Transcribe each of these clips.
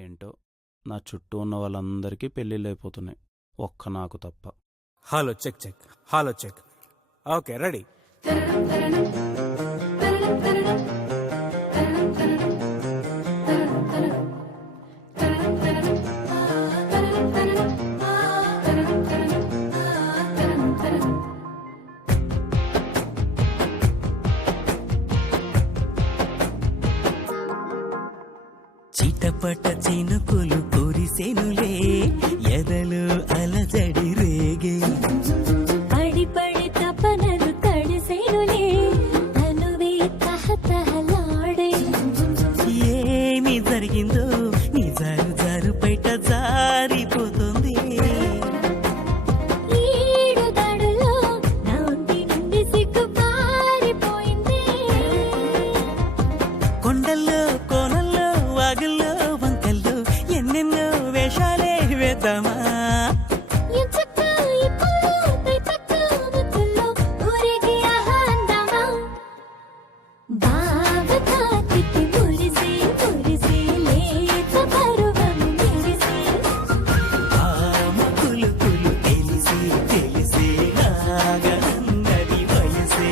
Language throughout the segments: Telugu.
ఏంటో నా చుట్టూ ఉన్న వాళ్ళందరికీ పెళ్ళిళ్ళైపోతున్నాయి, ఒక్క నాకు తప్ప. Hello check check, hello check. Okay ready. చిటపట చినుకులు కురిసెనులే, ఎదలు అలజడి రేగే, పడి పడి తపనలు తడిసెనులే, తనువే తహతహలాడే. ఏమి జరిగిందో నీ జారు జారు బయట జారిపోతుంది. ఈడు దడులో నా ఒంటి నుండి సిగ్గు పారిపోయింది. కొండల్లో కోనల్లో వాగుల్లో వంకల్లో ఎన్నెన్నో వేషాలే వేద్దామా. ఎంచక్క ఇప్పుడు తైతక్క ముద్దుల్లో ఊరేగి ఆహా అందామా. బాగా తాకితి మురిసి మురిసి లేత పరువం మెరిసి. ఆమ కులుకులు తెలిసి తెలిసి నాగన్నది వయసే.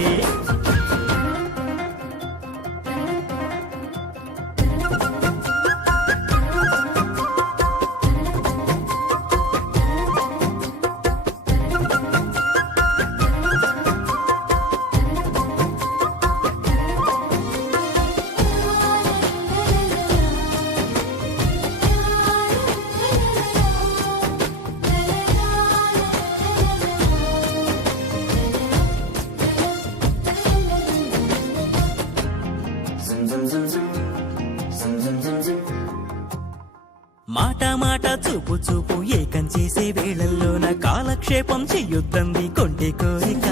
మాట మాట చూపు చూపు ఏకం చేసే వేళల్లో నా కాలక్షేపం చెయ్యొద్దంది కొంటే కోరిక.